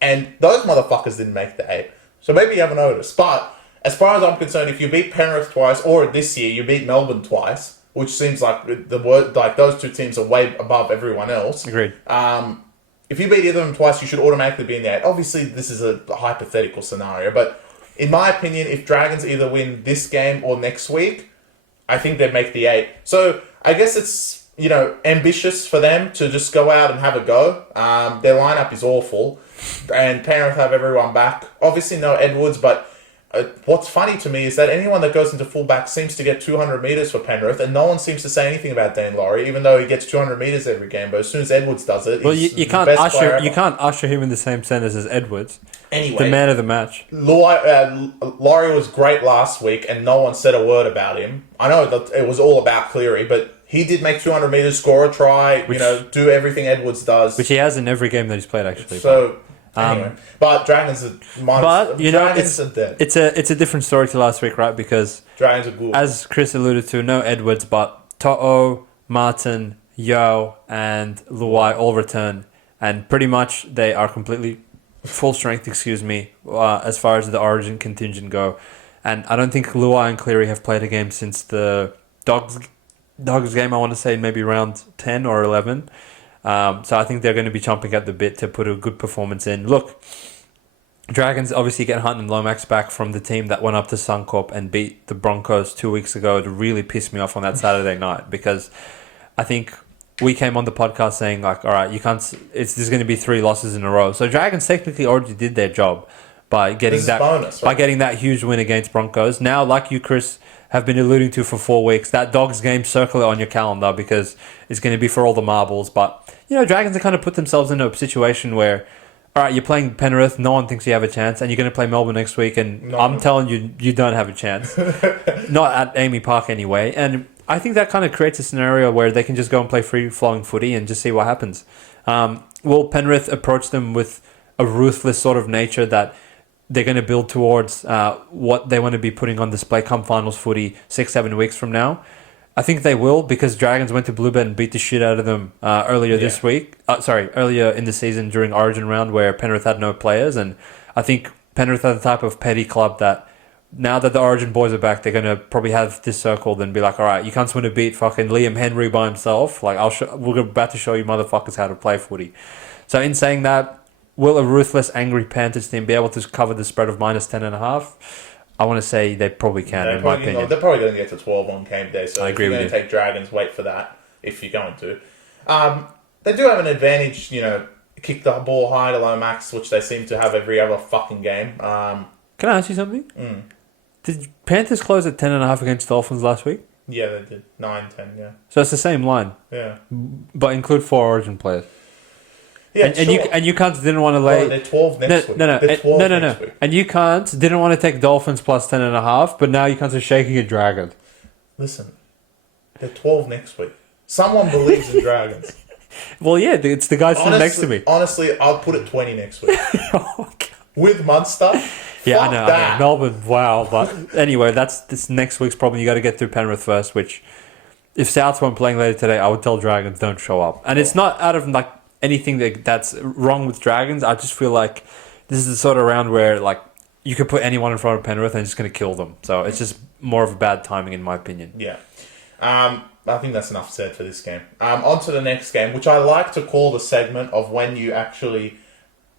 And those motherfuckers didn't make the 8. So maybe you haven't noticed. But as far as I'm concerned, if you beat Penrith twice, or this year you beat Melbourne twice, which seems like those 2 teams are way above everyone else. Agreed. If you beat either of them twice, you should automatically be in the 8. Obviously, this is a hypothetical scenario, but in my opinion, if Dragons either win this game or next week, I think they'd make the 8. So I guess it's ambitious for them to just go out and have a go. Their lineup is awful. And Penrith have everyone back. Obviously, no Edwards, but what's funny to me is that anyone that goes into fullback seems to get 200 metres for Penrith, and no one seems to say anything about Dane Laurie, even though he gets 200 metres every game. But as soon as Edwards does it, well, you can't usher him in the same sentence as Edwards. Anyway, the man of the match. Laurie was great last week, and no one said a word about him. I know that it was all about Cleary, but he did make 200 metres, score a try, do everything Edwards does. Which he has in every game that he's played, actually. So, anyway. But Dragons are dead. It's a different story to last week, right? Because Dragons are good. As Chris alluded to, no Edwards, but To'o, Martin, Yo, and Luai all return. And pretty much they are completely full strength, as far as the Origin contingent go. And I don't think Luai and Cleary have played a game since the Dogs game, I want to say maybe round 10 or 11. So I think they're going to be chomping at the bit to put a good performance in. Look, Dragons obviously get Hunt and Lomax back from the team that went up to Suncorp and beat the Broncos 2 weeks ago to really piss me off on that Saturday night, because I think we came on the podcast saying, all right, there's going to be 3 losses in a row. So Dragons technically already did their job by getting that huge win against Broncos. Now, like you, Chris, have been alluding to for 4 weeks, that Dogs game, circle it on your calendar because it's going to be for all the marbles. But, Dragons have kind of put themselves in a situation where, all right, you're playing Penrith, no one thinks you have a chance, and you're going to play Melbourne next week, and I'm telling you, you don't have a chance. Not at Amy Park anyway. And I think that kind of creates a scenario where they can just go and play free-flowing footy and just see what happens. Will Penrith approach them with a ruthless sort of nature that they're going to build towards what they want to be putting on display come finals footy 6-7 weeks from now? I think they will, because Dragons went to Bluebet and beat the shit out of them earlier this week. Earlier in the season during Origin round, where Penrith had no players, and I think Penrith are the type of petty club that now that the Origin boys are back, they're going to probably have this circled and be like, all right, you can't win to beat fucking Liam Henry by himself. Like, we're about to show you motherfuckers how to play footy. So in saying that, will a ruthless, angry Panthers team be able to cover the spread of minus 10.5? I want to say they probably can, in my opinion. They're probably going to get to 12 on game day, so I if agree you're with going to take Dragons, wait for that, if you're going to. They do have an advantage, kick the ball high to low max, which they seem to have every other fucking game. Can I ask you something? Did Panthers close at 10.5 against Dolphins last week? Yeah, they did. 9, 10, yeah. So it's the same line. Yeah. But include 4 Origin players. Yeah, and you can't didn't want to lay. They're 12 next week. No. And you can't didn't want to take Dolphins plus 10.5, but now you can't are shaking a Dragon. Listen, they're 12 next week. Someone believes in Dragons. Well, yeah, it's the guy sitting next to me. Honestly, I'll put it 20 next week. Oh, with Munster. Yeah, I know. Melbourne, wow. But anyway, this next week's problem. You got to get through Penrith first, which if Souths weren't playing later today, I would tell Dragons don't show up. And it's not out of like anything that's wrong with Dragons. I just feel like this is the sort of round where like you could put anyone in front of Penrith and it's just going to kill them. So it's just more of a bad timing in my opinion. Yeah. I think that's enough said for this game. On to the next game, which I like to call the segment of when you actually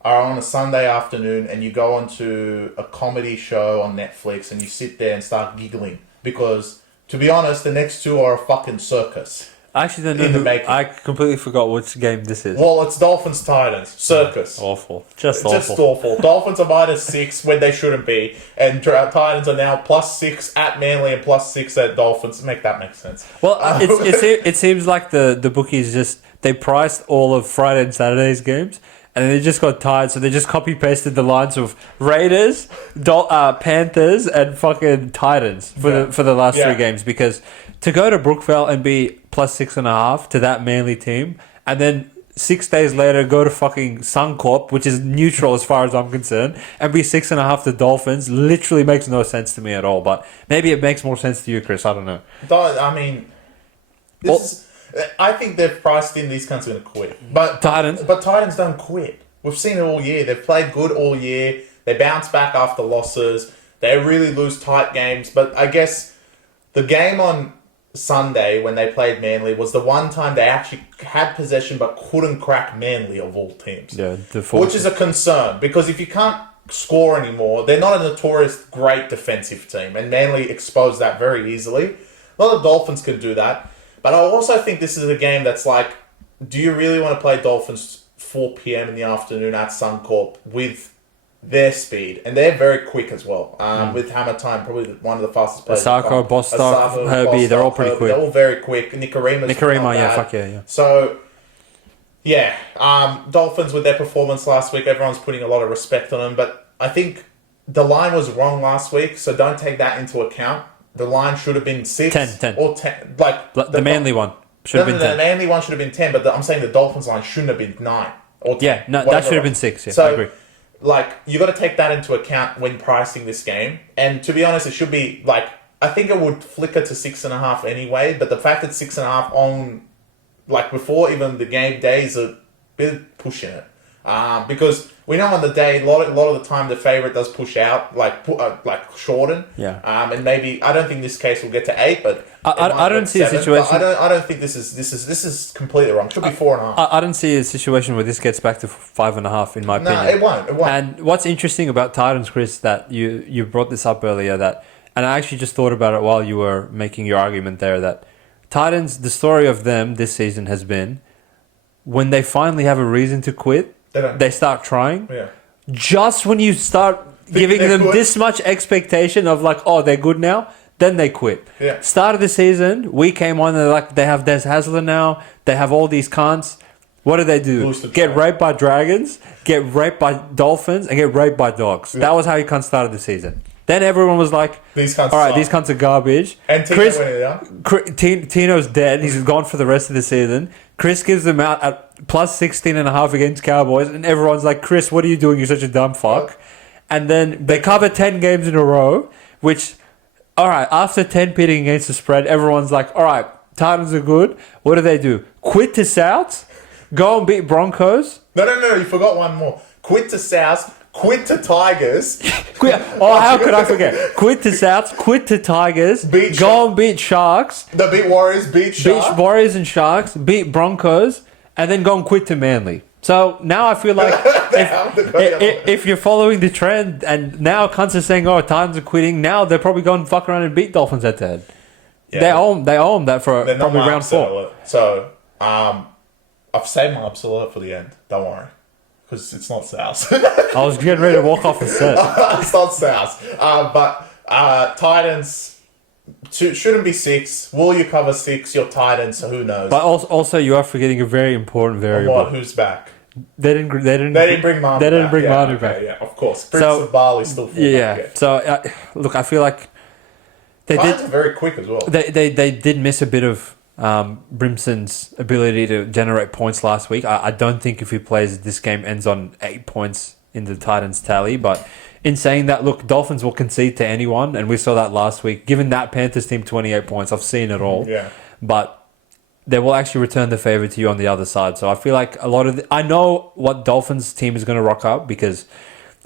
are on a Sunday afternoon and you go onto a comedy show on Netflix and you sit there and start giggling. Because, to be honest, the next two are a fucking circus. I actually don't know. I completely forgot which game this is. Well, it's Dolphins Titans. Circus. Awful. Just awful. Dolphins are -6 when they shouldn't be. And Titans are now +6 at Manly and +6 at Dolphins. Make that make sense. Well, it seems like the bookies they priced all of Friday and Saturday's games. And they just got tired, so they just copy-pasted the lines of Raiders, Panthers, and fucking Titans for the last 3 games. Because to go to Brookvale and be +6.5 to that Manly team, and then 6 days later go to fucking Suncorp, which is neutral as far as I'm concerned, and be 6.5 to Dolphins, literally makes no sense to me at all. But maybe it makes more sense to you, Chris. I don't know. I mean, I think they've priced in these cunts are going to quit. But Titans don't quit. We've seen it all year. They've played good all year. They bounce back after losses. They really lose tight games. But I guess the game on Sunday when they played Manly was the one time they actually had possession but couldn't crack Manly of all teams. Yeah, which is a concern because if you can't score anymore, they're not a notorious great defensive team. And Manly exposed that very easily. Not the Dolphins can do that. But I also think this is a game that's like, do you really want to play Dolphins 4 p.m. in the afternoon at Suncorp with their speed? And they're very quick as well. With hammer time, probably one of the fastest players. Asako, Bostock, Herbie, they're all pretty quick. They're all very quick. Nikarima, yeah, fuck yeah. So, yeah. Dolphins with their performance last week, everyone's putting a lot of respect on them. But I think the line was wrong last week, so don't take that into account. The line should have been 6 10. or 10. Like the Manly one should have been 10. The Manly one should have been 10, but I'm saying the Dolphins line shouldn't have been 9 or 10. Yeah, no, that should have been 6. Yeah, so, I agree. Like, you got to take that into account when pricing this game. And to be honest, it should be like, I think it would flicker to 6.5 anyway, but the fact that 6.5 on, like, before even the game day is a bit pushing it. Because we know on the day, a lot of the time the favourite does push out, like shorten. Yeah. And maybe I don't think this case will get to 8, but I don't see 7, a situation. I don't think this is completely wrong. It should be 4.5. I don't see a situation where this gets back to 5.5 in my opinion. No, it won't. And what's interesting about Titans, Chris, that you brought this up earlier, and I actually just thought about it while you were making your argument there, that Titans, the story of them this season has been when they finally have a reason to quit. They start trying. Yeah. Just when you start giving them this much expectation of like, oh, they're good now, then they quit. Yeah. Start of the season, we came on, they're like, they have Des Hasler now, they have all these cons. What do? Get raped by Dragons, get raped by Dolphins, and get raped by Dogs. Yeah. That was how you cunts started the season. Then everyone was like, these cunts are garbage. And Tino's dead. He's gone for the rest of the season. Chris gives them out at +16.5 against Cowboys. And everyone's like, Chris, what are you doing? You're such a dumb fuck. And then they cover 10 games in a row, which all right, after 10 pitting against the spread, everyone's like, all right, Titans are good. What do? Quit to Souths? Go and beat Broncos? No, you forgot one more. Quit to Souths, quit to Tigers. How could I forget? Quit to Souths, quit to Tigers, go and beat Sharks. No, beat Warriors, beat Sharks. Beat Warriors and Sharks, beat Broncos, and then go and quit to Manly. So now I feel like if you're following the trend and now cunts are saying, oh, Titans are quitting, now they're probably going to fuck around and beat Dolphins head to head. Yeah. They own that for probably round 4. So, I've saved my upset alert for the end. Don't worry. Because it's not South. I was getting ready to walk off the set. It's not South. But Titans shouldn't be 6. Will you cover 6? Your Titans, so who knows? But also you are forgetting a very important variable. What? Who's back? They didn't bring Manu back. They didn't bring Manu back. Yeah, of course. Prince of Bali's still full back. So, look, I feel like Titans are very quick as well. They did miss a bit of Brimson's ability to generate points last week. I don't think if he plays, this game ends on 8 points in the Titans tally. But in saying that, look, Dolphins will concede to anyone, and we saw that last week. Given that Panthers team 28 points, I've seen it all. Yeah. But they will actually return the favor to you on the other side. So I feel like a lot of I know what Dolphins team is going to rock up because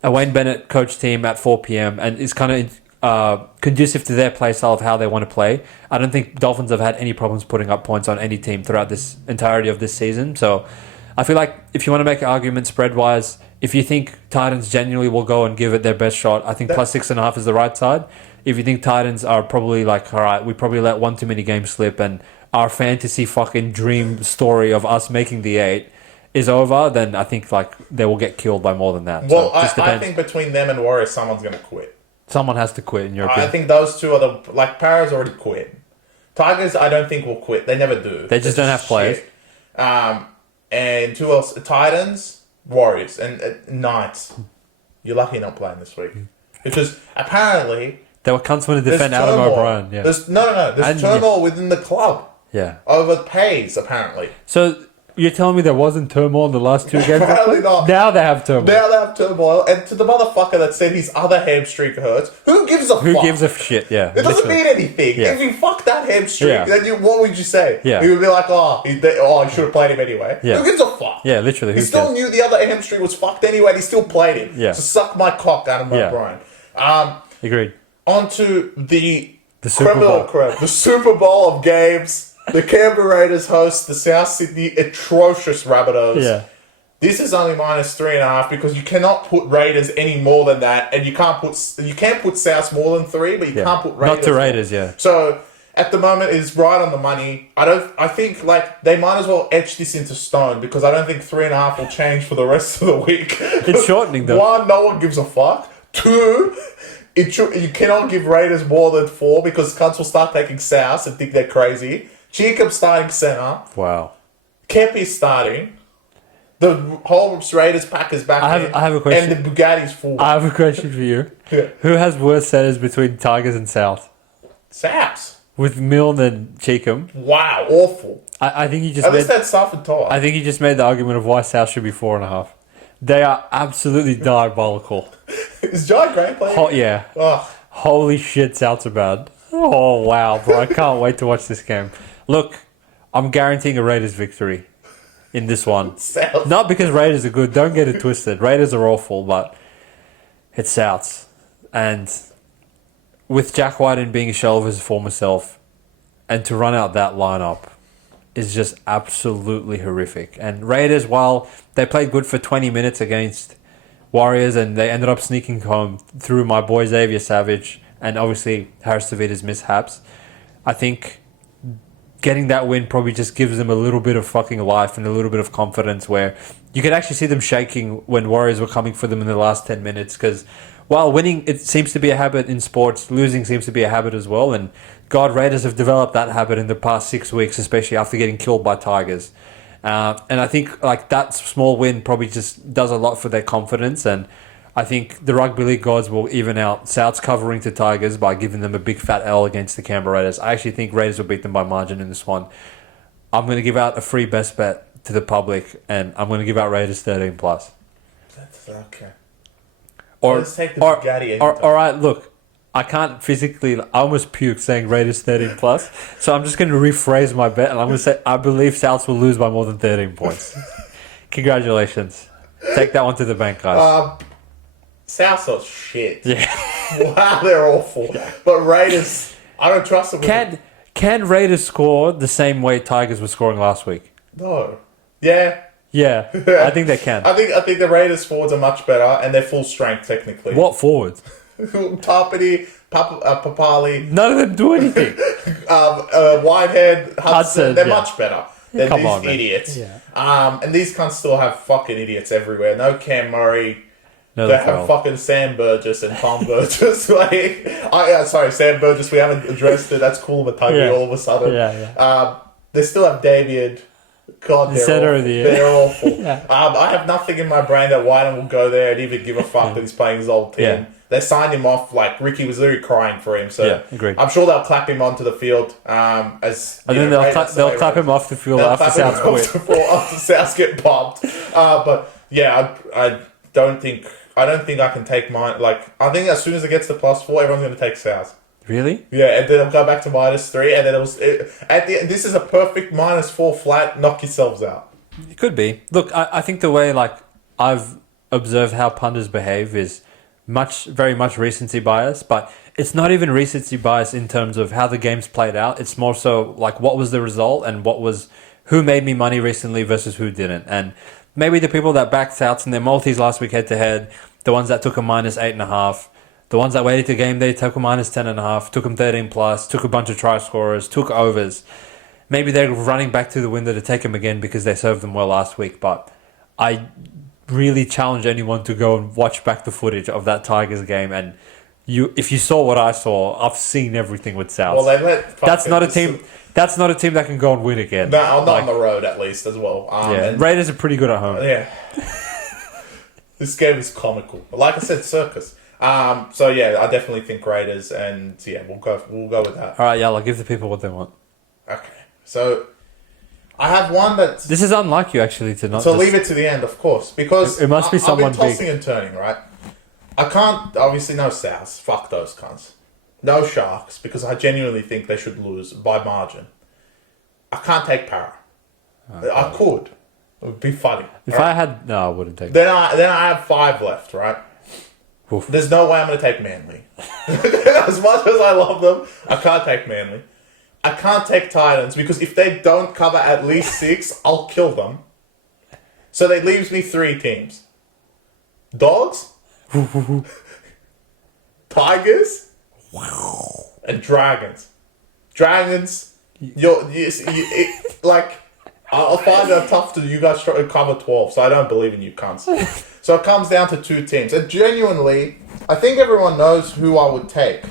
a Wayne Bennett coach team at 4 p.m. and it's kind of conducive to their play style of how they want to play. I don't think Dolphins have had any problems putting up points on any team throughout this entirety of this season. So I feel like if you want to make an argument spread-wise, if you think Titans genuinely will go and give it their best shot, I think plus 6.5 is the right side. If you think Titans are probably like, all right, we probably let one too many games slip and our fantasy fucking dream story of us making the 8 is over, then I think like they will get killed by more than that. Well, so I think between them and Warriors, someone's going to quit. Someone has to quit in your opinion. I think those two are the... Like, Para's already quit. Tigers, I don't think will quit. They never do. They just don't have players. And who else? Titans, Warriors, and Knights. You're lucky you're not playing this week. Because apparently... They were cunts to defend Adam O'Brien. Yeah. There's turmoil within the club. Yeah. Over pays, apparently. So... You're telling me there wasn't turmoil in the last 2 games? Apparently not. Now they have turmoil. And to the motherfucker that said his other hamstring hurts, who gives a fuck? Who gives a shit, yeah. It doesn't mean anything. Yeah. If you fuck that hamstring, then what would you say? Yeah. You would be like, you should have played him anyway. Yeah. Who gives a fuck? Yeah, literally. He still knew the other hamstring was fucked anyway, and he still played him. Yeah. So suck my cock, Adam O'Brien. Agreed. On to the Super Bowl. The Super Bowl of games. The Canterbury Raiders host the South Sydney atrocious Rabbitohs. Yeah. This is only minus 3.5 because you cannot put Raiders any more than that, and you can put South more than 3, but you can't put Raiders. Not to Raiders, yeah. So at the moment it's right on the money. I think like they might as well etch this into stone because I don't think 3.5 will change for the rest of the week. It's shortening though. 1, no one gives a fuck. 2, you cannot give Raiders more than 4 because cunts will start taking South and think they're crazy. Jacob starting centre. Wow. Kempy's starting. The whole Raiders pack is back I have a question. And the Bugatti's full. I have a question for you. Yeah. Who has worse centres between Tigers and South? Souths. With Milne and Cheekham. Wow, awful. I think you just At least that's South and Todd. I think you just made the argument of why South should be 4.5. They are absolutely diabolical. Is Jai Gray playing? Yeah. Oh. Holy shit, Souths are bad. Oh, wow, bro. I can't wait to watch this game. Look, I'm guaranteeing a Raiders victory in this one. South. Not because Raiders are good. Don't get it twisted. Raiders are awful, but it's Souths. And with Jack Whiten being a shell of his former self, and to run out that lineup is just absolutely horrific. And Raiders, while they played good for 20 minutes against Warriors, and they ended up sneaking home through my boy Xavier Savage and obviously Harris Tavita's mishaps, I think getting that win probably just gives them a little bit of fucking life and a little bit of confidence where you could actually see them shaking when Warriors were coming for them in the last 10 minutes because while winning, it seems to be a habit in sports, losing seems to be a habit as well. And God, Raiders have developed that habit in the past 6 weeks, especially after getting killed by Tigers. And I think like that small win probably just does a lot for their confidence. And I think the rugby league gods will even out South's covering to Tigers by giving them a big fat L against the Canberra Raiders. I actually think Raiders will beat them by margin in this one. I'm going to give out a free best bet to the public, and I'm going to give out Raiders 13+. That's okay. Or, let's take the Bugatti. All right, look. I can't physically. I almost puked saying Raiders 13 plus. So I'm just going to rephrase my bet, and I'm going to say I believe Souths will lose by more than 13 points. Congratulations. Take that one to the bank, guys. Souths are shit. Yeah. Wow, they're awful. But Raiders, I don't trust them. Can Raiders score the same way Tigers were scoring last week? No. Yeah. Yeah, I think they can. I think the Raiders forwards are much better, and they're full strength technically. What forwards? Tapati, Papali, None of them do anything. Whitehead, Hudson, they're yeah. much better than Come these on, man. idiots. Yeah. And these cunts still have fucking idiots everywhere. No Cam Murray. No, They have fucking Sam Burgess and Tom Burgess. Sorry, Sam Burgess. We haven't addressed it. That's cool, Matuggy all of a sudden. They still have David. God, they're awful. Yeah. I have nothing in my brain that Whiten will go there and even give a fuck that he's playing his old team. Yeah. They signed him off, like, Ricky was literally crying for him. So agreed. I'm sure they'll clap him onto the field. And then they'll clap him off the field after Souths quit. After Souths get pumped. But yeah, I don't think I can take mine. Like, I think as soon as it gets to +4, everyone's going to take Souths. Really? Yeah, and then it'll go back to -3, and then this is a perfect -4 flat. Knock yourselves out. It could be. Look, I think the way like I've observed how punters behave is very much recency bias, but it's not even recency bias in terms of how the game's played out. It's more so like what was the result and who made me money recently versus who didn't. And maybe the people that backed Souths in their multis last week head to head, the ones that took a -8.5. The ones that waited to game day took a -10.5, took them 13 plus, took a bunch of try scorers, took overs. Maybe they're running back to the window to take them again because they served them well last week. But I really challenge anyone to go and watch back the footage of that Tigers game. And if you saw what I saw, I've seen everything with South. Well, they let that's not a team. That's not a team that can go and win again. No, not on the road at least as well. Raiders are pretty good at home. Yeah. This game is comical. Like I said, circus. So yeah, I definitely think Raiders, and yeah, we'll go with that. All right, yeah, I'll give the people what they want. Okay, so I have one that's. This is unlike you actually to not. So leave it to the end, of course, because it must be someone I've been tossing and turning, right? I can't obviously no Souths. Fuck those cunts. No Sharks, because I genuinely think they should lose by margin. I can't take Para. Okay. I could. It would be funny. If I had, no, I wouldn't take. Then I have 5 left, right? Oof. There's no way I'm going to take Manly. As much as I love them, I can't take Manly. I can't take Titans because if they don't cover at least 6, I'll kill them. So that leaves me 3 teams. Dogs, Tigers, and Dragons. Dragons, I'll find it tough to you guys try to cover 12, so I don't believe in you cunts. So it comes down to 2 teams. And genuinely, I think everyone knows who I would take.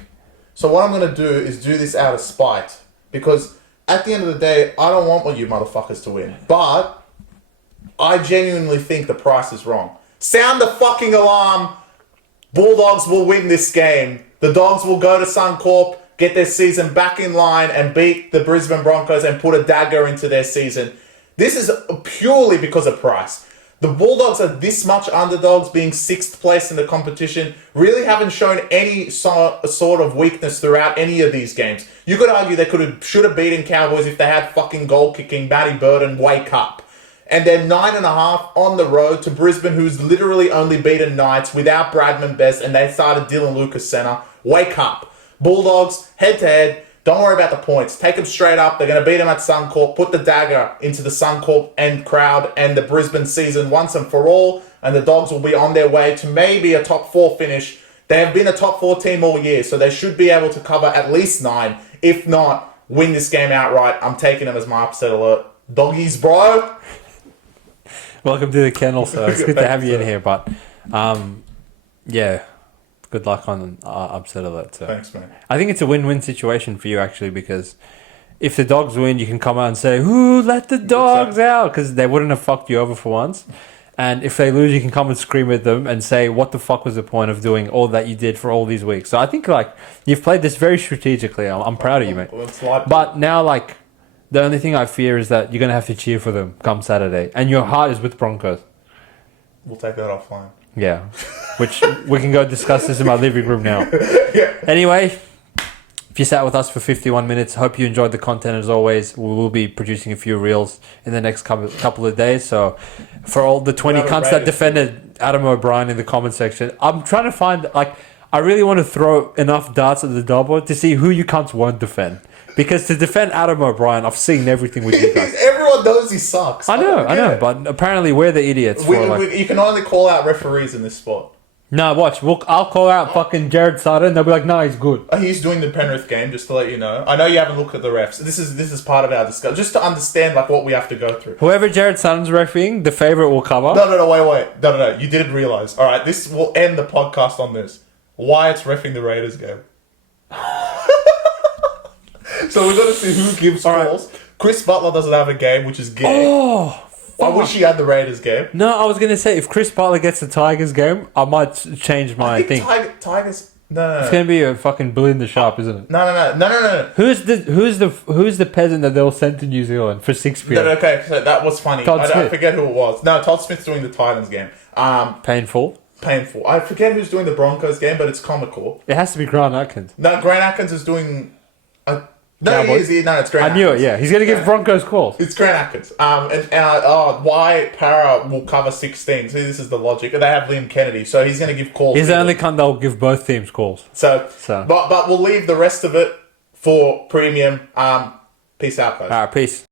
So what I'm going to do is do this out of spite. Because at the end of the day, I don't want you motherfuckers to win. But I genuinely think the price is wrong. Sound the fucking alarm. Bulldogs will win this game. The Dogs will go to Suncorp, get their season back in line and beat the Brisbane Broncos and put a dagger into their season. This is purely because of price. The Bulldogs are this much underdogs, being 6th place in the competition, really haven't shown any sort of weakness throughout any of these games. You could argue they should have beaten Cowboys if they had fucking goal kicking, Matty Burton, wake up. And they're 9.5 on the road to Brisbane, who's literally only beaten Knights without Bradman Best, and they started Dylan Lucas center. Wake up. Bulldogs, head-to-head. Don't worry about the points. Take them straight up. They're going to beat them at Suncorp. Put the dagger into the Suncorp end crowd and the Brisbane season once and for all. And the Dogs will be on their way to maybe a top 4 finish. They have been a top 4 team all year, so they should be able to cover at least 9. If not, win this game outright. I'm taking them as my upset alert. Doggies, bro. Welcome to the kennel, sir. It's good to have you in here, but yeah. Good luck on upset alert, too. Thanks, man. I think it's a win-win situation for you, actually, because if the Dogs win, you can come out and say, "Ooh, let the Dogs out," because they wouldn't have fucked you over for once. And if they lose, you can come and scream at them and say, "What the fuck was the point of doing all that you did for all these weeks?" So I think you've played this very strategically. I'm proud of you, mate. But now, the only thing I fear is that you're gonna have to cheer for them come Saturday, and your heart is with Broncos. We'll take that offline. Yeah. which we can go discuss this in my living room now. Anyway, if you sat with us for 51 minutes, hope you enjoyed the content as always. We will be producing a few reels in the next couple of days. So for all the 20 cunts that defended Adam O'Brien in the comment section, I'm trying to find, like, I really want to throw enough darts at the dartboard to see who you cunts won't defend. Because to defend Adam O'Brien, I've seen everything with you guys. Everyone knows he sucks. I know, but apparently we're the idiots. You can only call out referees in this sport. No, watch. I'll call out fucking Jared Sutter and they'll be like, no, he's good. He's doing the Penrith game, just to let you know. I know you haven't looked at the refs. This is part of our discussion, just to understand like what we have to go through. Whoever Jared Sutton's refereeing, the favourite will cover. No, wait. No. You didn't realise. All right, this will end the podcast on this. Wyatt's reffing the Raiders game. So we're going to see who gives calls. Right. Chris Butler doesn't have a game, which is gay. Oh, I wish he had the Raiders game. No, I was going to say, if Chris Butler gets the Tigers game, I might change my thing. Tigers... No. It's going to be a fucking Bill in the Sharp, isn't it? No. Who's the peasant that they will send to New Zealand for 6 p.m.? No, okay, so that was funny. I forget who it was. No, Todd Smith's doing the Titans game. Painful. I forget who's doing the Broncos game, but it's comical. It has to be Grant Atkins. No, Grant Atkins is doing... No, it's Grant Atkins. I knew it, yeah. He's going to give Broncos calls. It's Grant Atkins. Why Para will cover 16. See, this is the logic. They have Liam Kennedy, so he's going to give calls. He's the only cunt that will give both teams calls. So. But we'll leave the rest of it for premium. Peace out, guys. All right, peace.